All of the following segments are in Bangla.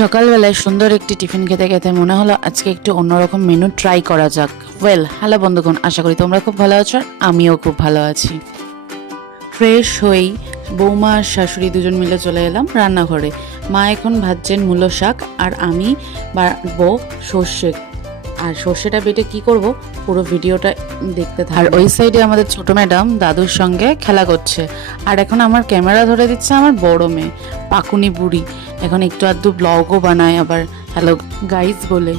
সকালবেলায় সুন্দর একটি টিফিন খেতে খেতে মনে হলো আজকে একটু অন্যরকম মেনু ট্রাই করা যাক। হ্যালো বন্ধুগণ, আশা করি তোমরা খুব ভালো আছো আর আমিও খুব ভালো আছি। ফ্রেশ হয়েই বৌমা আর শাশুড়ি দুজন মিলে চলে এলাম রান্নাঘরে। মা এখন ভাজছেন মূলো শাক আর আমি বাড়বো সর্ষে। আর সর্ষেটা বেটে কি করব পুরো ভিডিওটা দেখতে থাকো। আর ওই সাইডে আমাদের ছোট ম্যাডাম দাদুর সঙ্গে খেলা করছে। আর এখন আমার ক্যামেরা ধরে দিচ্ছে আমার বড় মেয়ে পাকুনি বুড়ি। এখন একটু আধটু ব্লগও বানায় আবার হ্যালো গাইজ বলে।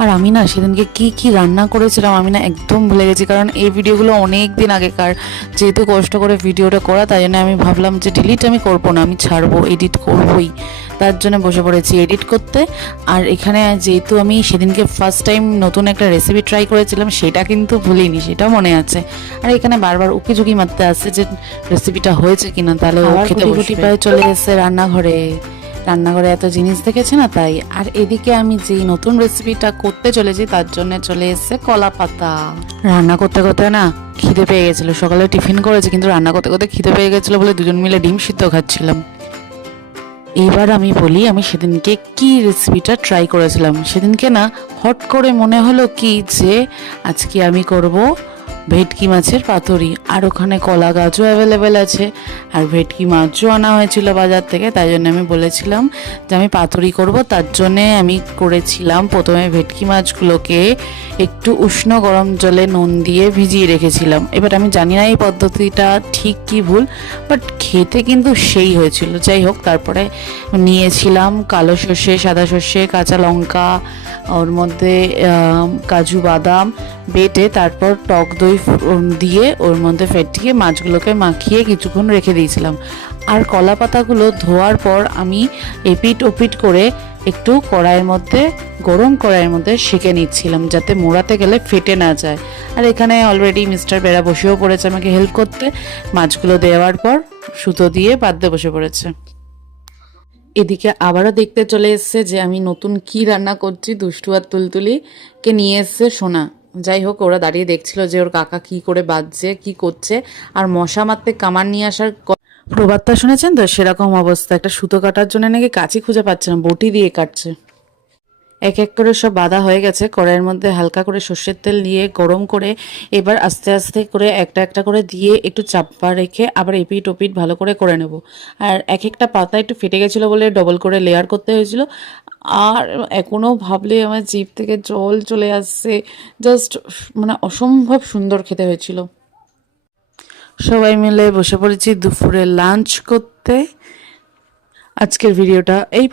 আর আমি না সেদিনকে কি কি রান্না করেছিলাম আমি না একদম ভুলে গেছি, কারণ এই ভিডিওগুলো অনেক দিন আগেকার। যেহেতু কষ্ট করে ভিডিওটা করা, তাই জন্য আমি ভাবলাম যে ডিলিট আমি করবো না, আমি ছাড়বো, এডিট করবোই। তার জন্য বসে পড়েছি এডিট করতে। আর এখানে যেহেতু আমি সেদিনকে ফার্স্ট টাইম নতুন একটা রেসিপি ট্রাই করেছিলাম, সেটা কিন্তু ভুলিনি, সেটা মনে আছে। আর এখানে বারবার উকি ঝুঁকি মারতে আসছে যে রেসিপিটা হয়েছে কিনা, তাহলে ও খেতে গুটি পায়ে চলে এসেছে রান্নাঘরে। এত জিনিস দেখেছে না তাই। আর এদিকে আমি যেই নতুন রেসিপিটা করতে চলেছি তার জন্য চলে এসেছে কলা পাতা। রান্না করতে করতে না খিদে পেয়ে গেছিলো। সকালে টিফিন করেছি কিন্তু রান্না করতে করতে খিদে পেয়ে গেছিলো বলে দুজন মিলে ডিম সিদ্ধ খাচ্ছিলাম। এবার আমি বলি আমি সেদিনকে কি রেসিপিটা ট্রাই করেছিলাম। সেদিনকে না হট করে মনে হলো কি যে আজকে আমি করব ভেটকি মাছের পাতুরি। আর ওখানে কলা গাছও অ্যাভেলেবেল আছে আর ভেটকি মাছও আনা হয়েছিল বাজার থেকে, তাই জন্য আমি বলেছিলাম যে আমি পাতুরি করব। তার জন্যে আমি করেছিলাম প্রথমে ভেটকি মাছগুলোকে একটু উষ্ণ গরম জলে নুন দিয়ে ভিজিয়ে রেখেছিলাম। এবার আমি জানি না এই পদ্ধতিটা ঠিক কি ভুল, বাট খেতে কিন্তু সেই হয়েছিল। যাই হোক, তারপরে নিয়েছিলাম কালো সর্ষে, সাদা সর্ষে, কাঁচা লঙ্কা, ওর মধ্যে কাজু বাদাম বেটে তারপর টক দই দিয়ে ওর মধ্যে ফেটিয়ে মাছগুলোকে মাখিয়ে কিছুক্ষণ রেখে দিয়েছিলাম। আর কলা পাতাগুলো ধোয়ার পর আমি এপিট ওপিট করে একটু গরম কড়াইয়ের মধ্যে সেঁকে নিচ্ছিলাম যাতে মোড়াতে গেলে ফেটে না যায়। আর এখানে অলরেডি মিস্টার বেরা বসেও পড়েছে আমাকে হেল্প করতে। মাছগুলো দেওয়ার পর সুতো দিয়ে বাঁধতে বসে পড়েছে। এদিকে আবারও দেখতে চলে এসছে যে আমি নতুন কি রান্না করছি। দুষ্টু আর তুলতুলিকে নিয়ে এসছে সোনা। যাই হোক, ওরা দাঁড়িয়ে দেখছিল যে ওর কাকা কি করে বাজছে, কি করছে। আর মশা মারতে কামান নিয়ে আসার প্রবাদটা শুনেছেন তো, সেরকম অবস্থা। একটা সুতো কাটার জন্য নাকি কাঁচি খুঁজে পাচ্ছে না, বটি দিয়ে কাটছে। এক এক করে সব বাঁধা হয়ে গেছে। কড়াইয়ের মধ্যে হালকা করে সর্ষের তেল দিয়ে গরম করে এবার আস্তে আস্তে করে একটা একটা করে দিয়ে একটু চাপা রেখে আবার এপিট ওপিট ভালো করে করে নেব। আর এক একটা পাতা একটু ফেটে গেছিলো বলে ডবল করে লেয়ার করতে হয়েছিল। আর এখনও ভাবলে আমার জিভ থেকে জল চলে আসছে। জাস্ট মানে অসম্ভব সুন্দর খেতে হয়েছিল। সবাই মিলে বসে পড়েছি দুপুরে লাঞ্চ করতে। আজকের ভিডিওটা এই